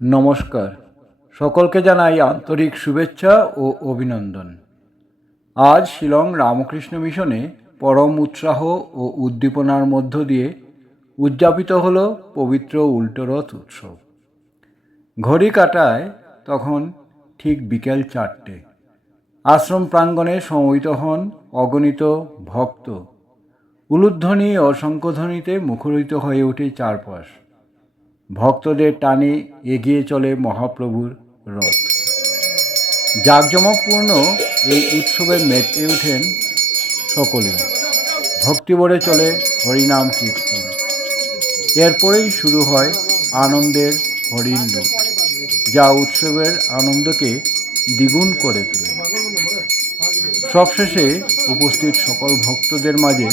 নমস্কার, সকলকে জানাই আন্তরিক শুভেচ্ছা ও অভিনন্দন। আজ শিলং রামকৃষ্ণ মিশনে পরম উৎসাহ ও উদ্দীপনার মধ্য দিয়ে উদযাপিত হল পবিত্র উল্টোরথ উৎসব। ঘড়ি কাটায় তখন ঠিক বিকেল 4টে। আশ্রম প্রাঙ্গণে সমবেত হন অগণিত ভক্ত। উলুধ্বনি ও শঙ্খধ্বনিতে মুখরিত হয়ে ওঠে চারপাশ। ভক্তদের টানে এগিয়ে চলে মহাপ্রভুর রথ। জাঁকজমকপূর্ণ এই উৎসবে মেতে ওঠেন সকলে। ভক্তিভরে চলে হরিনাম কীর্তন। এরপরেই শুরু হয় আনন্দের হরির লুট, যা উৎসবের আনন্দকে দ্বিগুণ করে তোলে। সবশেষে উপস্থিত সকল ভক্তদের মাঝে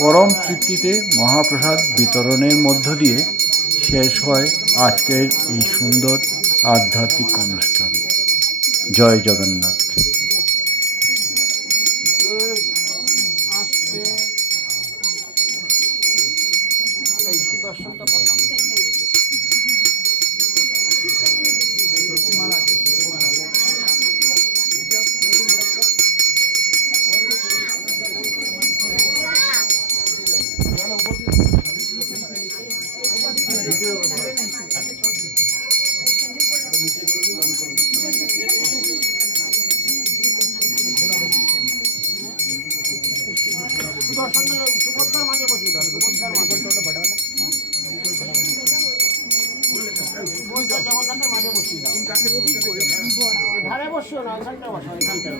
পরম তৃপ্তিতে মহাপ্রসাদ বিতরণের মধ্য দিয়ে শেষ হয় আজকের এই সুন্দর আধ্যাত্মিক অনুষ্ঠান। জয় জগন্নাথ। জগন্নাথের মাঝে বসিয়ে দাও, ধারে বসিও না, এখানটা বসো, এখানটা।